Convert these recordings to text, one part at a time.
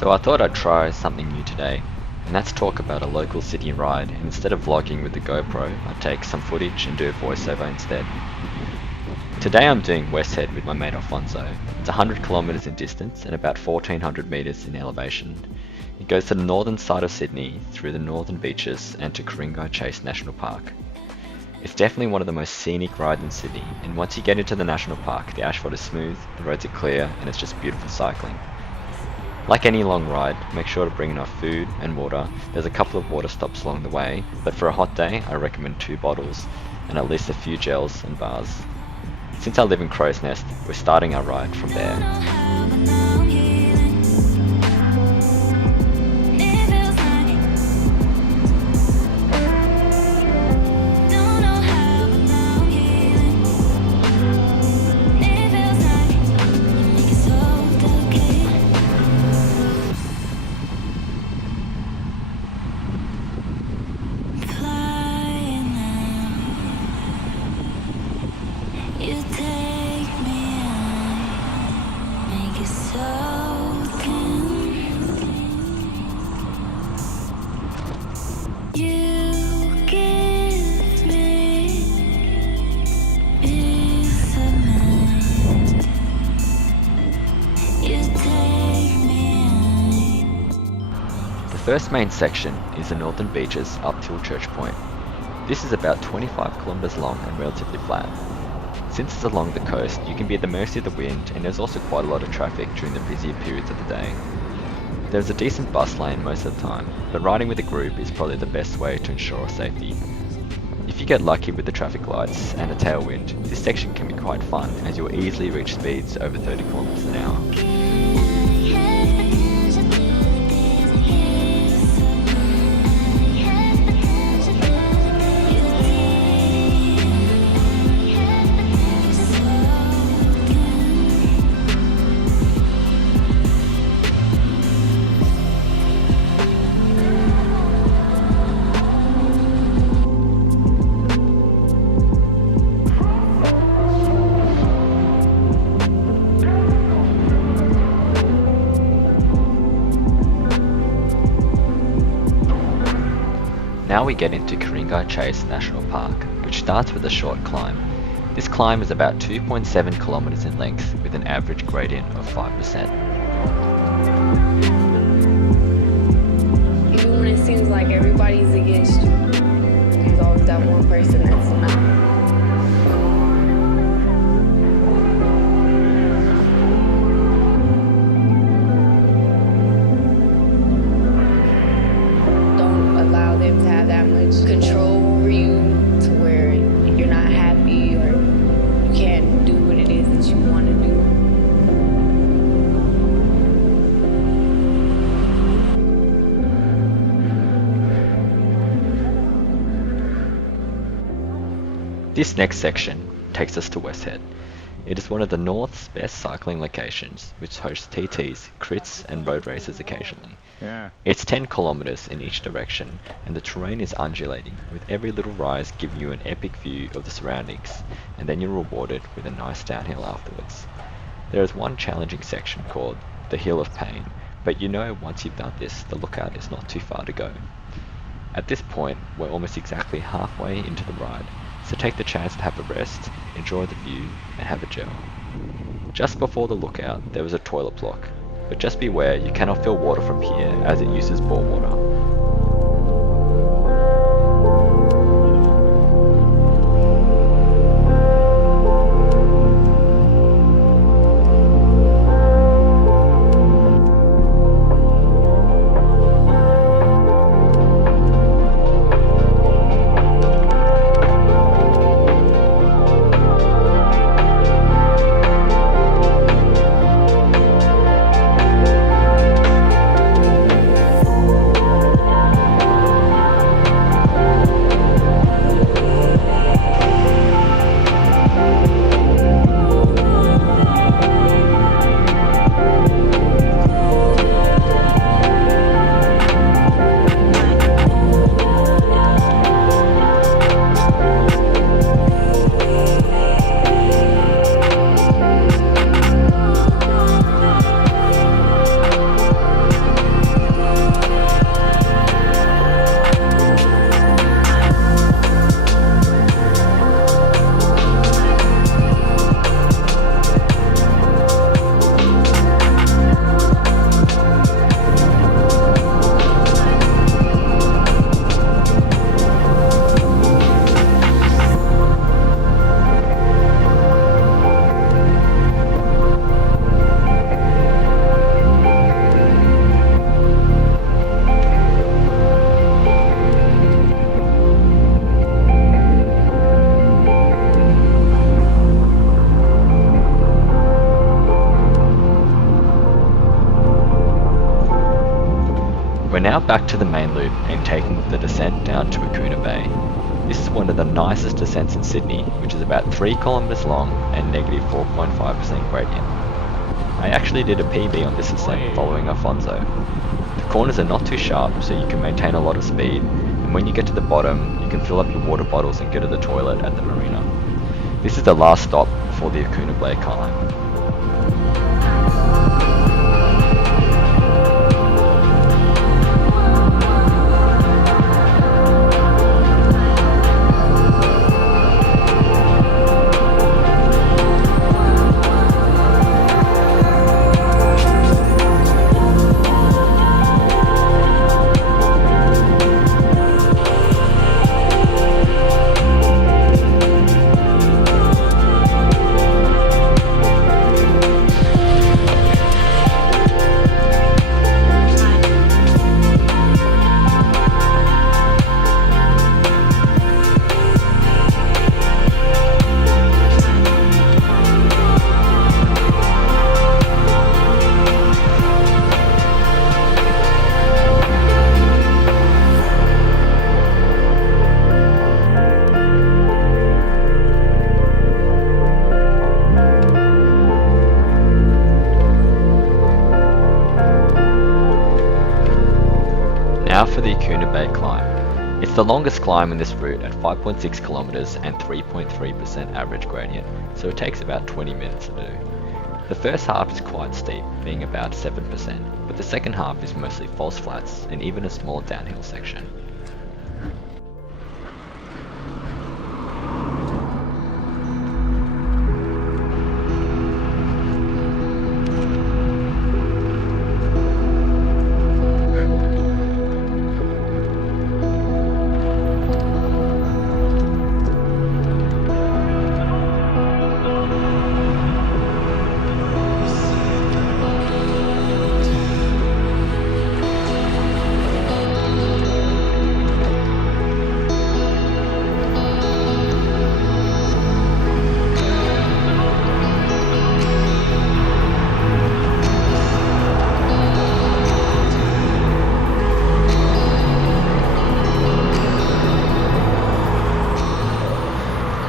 So I thought I'd try something new today, and that's talk about a local city ride, and instead of vlogging with the GoPro, I'd take some footage and do a voiceover instead. Today I'm doing West Head with my mate Alfonso. It's 100 kilometres in distance and about 1400 metres in elevation. It goes to the northern side of Sydney, through the northern beaches and to Ku-ring-gai Chase National Park. It's definitely one of the most scenic rides in Sydney, and once you get into the national park, the asphalt is smooth, the roads are clear, and it's just beautiful cycling. Like any long ride, make sure to bring enough food and water. There's a couple of water stops along the way, but for a hot day, I recommend 2 bottles and at least a few gels and bars. Since I live in Crow's Nest, we're starting our ride from there. The first main section is the northern beaches up till Church Point. This is about 25 kilometres long and relatively flat. Since it's along the coast, you can be at the mercy of the wind, and there's also quite a lot of traffic during the busier periods of the day. There's a decent bus lane most of the time, but riding with a group is probably the best way to ensure safety. If you get lucky with the traffic lights and a tailwind, this section can be quite fun as you'll easily reach speeds over 30 kilometres an hour. Now we get into Ku-ring-gai Chase National Park, which starts with a short climb. This climb is about 2.7 kilometres in length with an average gradient of 5%. Even when it seems like everybody's against you, there's always that one person that's not. Allow them to have that much control over you to where you're not happy or you can't do what it is that you want to do. This next section takes us to West Head. It is one of the North's best cycling locations, which hosts TTs, crits and road races occasionally. Yeah. It's 10 kilometres in each direction, and the terrain is undulating, with every little rise giving you an epic view of the surroundings, and then you're rewarded with a nice downhill afterwards. There is one challenging section called the Hill of Pain, but you know once you've done this, the lookout is not too far to go. At this point, we're almost exactly halfway into the ride, so take the chance to have a rest, enjoy the view, and have a gel. Just before the lookout, there was a toilet block, but just beware you cannot fill water from here as it uses bore water. We're now back to the main loop and taking the descent down to Akuna Bay. This is one of the nicest descents in Sydney, which is about 3 kilometers long and negative 4.5% gradient. I actually did a PB on this descent following Alfonso. The corners are not too sharp, so you can maintain a lot of speed, and when you get to the bottom, you can fill up your water bottles and go to the toilet at the marina. This is the last stop before the Akuna Bay climb. Now for the Akuna Bay climb. It's the longest climb in this route at 5.6 kilometers and 3.3% average gradient, so it takes about 20 minutes to do. The first half is quite steep, being about 7%, but the second half is mostly false flats and even a small downhill section.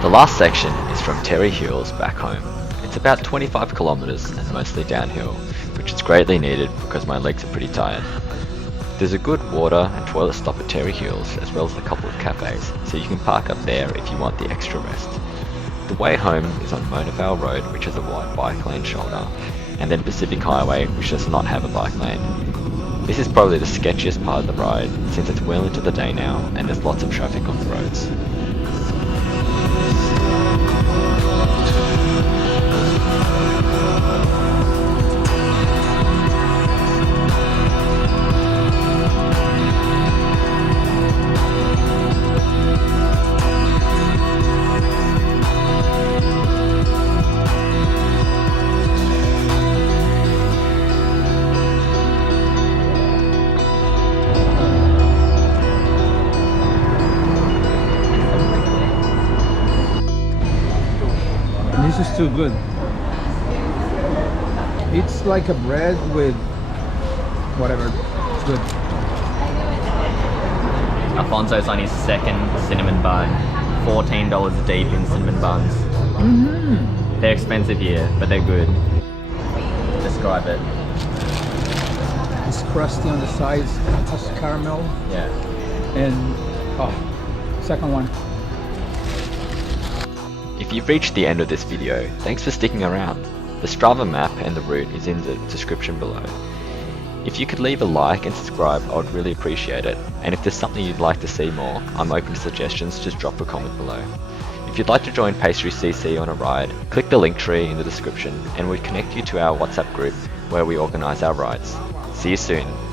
The last section is from Terry Hills back home. It's about 25 kilometers and mostly downhill, which is greatly needed because my legs are pretty tired. There's a good water and toilet stop at Terry Hills, as well as a couple of cafes, so you can park up there if you want the extra rest. The way home is on Mona Vale Road, which has a wide bike lane shoulder, and then Pacific Highway, which does not have a bike lane. This is probably the sketchiest part of the ride, since it's well into the day now and there's lots of traffic on the roads. This is too good. It's like a bread with whatever. It's good. Alfonso's on his second cinnamon bun. $14 deep in cinnamon buns. They're expensive here, but they're good. Describe it. It's crusty on the sides, has caramel, Yeah. and second one. If you've reached the end of this video, thanks for sticking around. The Strava map and the route is in the description below. If you could leave a like and subscribe, I would really appreciate it. And if there's something you'd like to see more, I'm open to suggestions, just drop a comment below. If you'd like to join Pastries CC on a ride, click the link tree in the description and we'll connect you to our WhatsApp group where we organise our rides. See you soon.